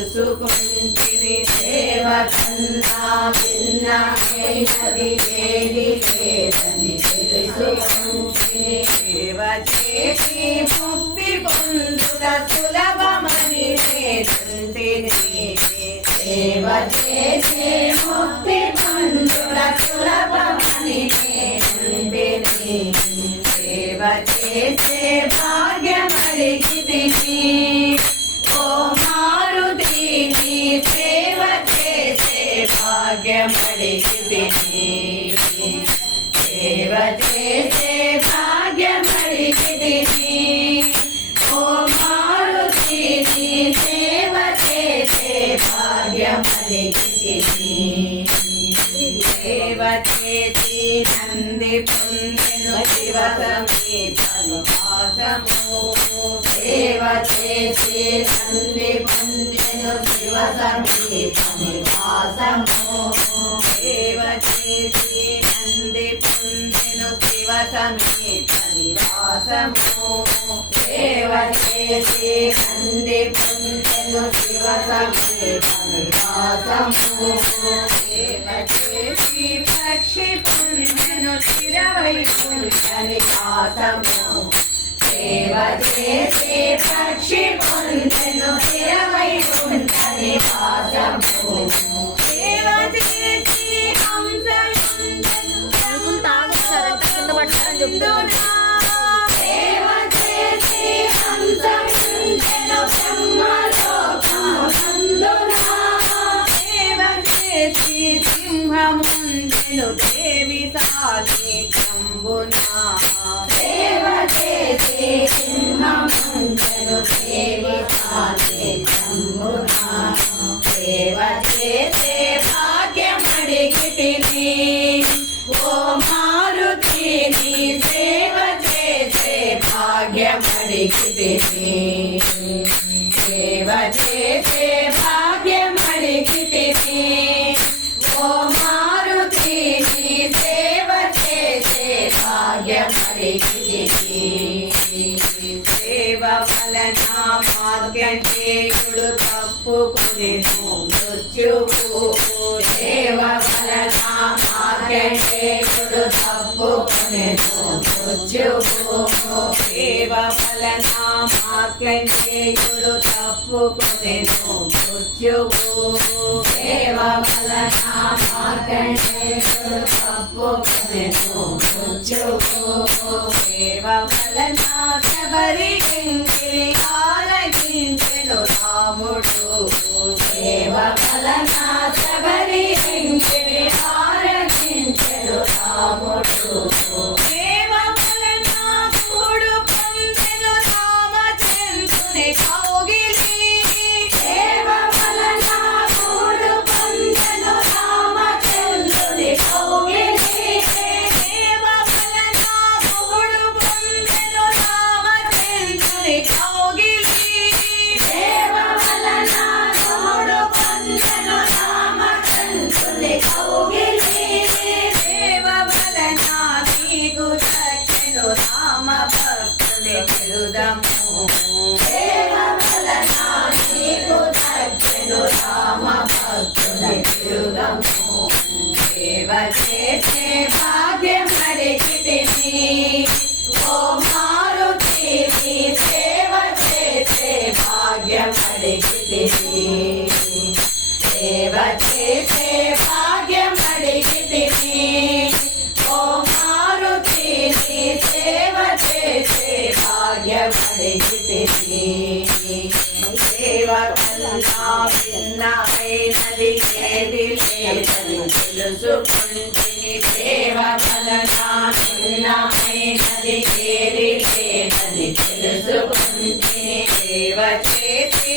తెలుసుకుంటిని సేవకన్నా భిన్నమైనది ఏది లేదని తెలుసుకుంటిని సేవ చేసి ముక్తి పొందుట సులభమని నేర్చుంటిని సేవ చేసి ముక్తి పొందుట సులభమని నేర్చుంటిని సేవ చేసే భాగ్యమడిగితిని ఓ మారుతి నీ సేవ చేసే భాగ్యమడిగితిని సేవ చేసే భాగ్యమడిగితిని ఓ మారుతి నీ సేవ చేసే భాగ్యమడిగితిని సేవ చేసి నంది పొందెను శివ సమీపము సేవ చేసి నంది పొందెను శివ సమీపము సేవ చేసి నంది పొందెను శివ సమీప నివాసము సేవ చేసి నంది పొందెను శివ సమీప నివాసము సేవ చేసి పక్షి పొందెను స్థిరవైకుంఠ నివాసము సేవ చేసి పక్షి పొందెను స్థిరవైకుంఠ నివాసము సేవ చేసి హంస సేవ చేసి హంస సింహముందెను దేవి సాధికంబునా సేవ చేసి సింహముందెను దేవి సాధికంబునా సేవ చేసే భాగ్యమడిగితిని ఓ మారుతి నీ సేవ చేసే భాగ్యమడిగితిని సేవ చేసే భాగ్యమడిగితిని ఓ మారుతి నీ సేవ చేసే భాగ్యమడిగితిని సేవ వలన మార్కండేయుడు తప్పుకునెను మృత్యువు సేవ వలన మార్కండేయుడు తప్పుకునెను మృత్యువు సేవ వలన మార్కండేయుడు తప్పుకునెను మృత్యువు సేవ వలన మార్కండేయుడు తప్పుకునెను మృత్యువు సేవ వలన శబరి వెంకిరి ఆలకించెను రాముడు సేవ వలన శబరి వెంకిరి ఆలకించెను రాముడు సేవ వలన కుడు పొందెను రామచంద్రుని కౌగిలి సేవ వలన కుడు పొందెను రామచంద్రుని కౌగిలి సేవ వలన కుడు పొందెను రామచంద్రుని కౌగిలి సేవ వలన కుడు పొందెను రామచంద్రుని కౌగిలి సేవ వలన నీకు దక్కెను రామ భక్తుని బిరుదము సేవ వలన నీకు దక్కెను రామ భక్తుని బిరుదము సేవ చేసే భాగ్యమడిగితిని ఓ మారుతి నీ సేవ చేసే భాగ్యమడిగితిని సేవ చేసే భాగ్యమడిగితిని ఓ మారుతి నీ సేవ చేసే భాగ్యమడిగితిని సేవ కన్నా భిన్నమైనది ఏది లేదని తెలుసుకుంటిని సేవ కన్నా భిన్నమైనది ఏది లేదని తెలుసుకుంటిని సేవ చేసి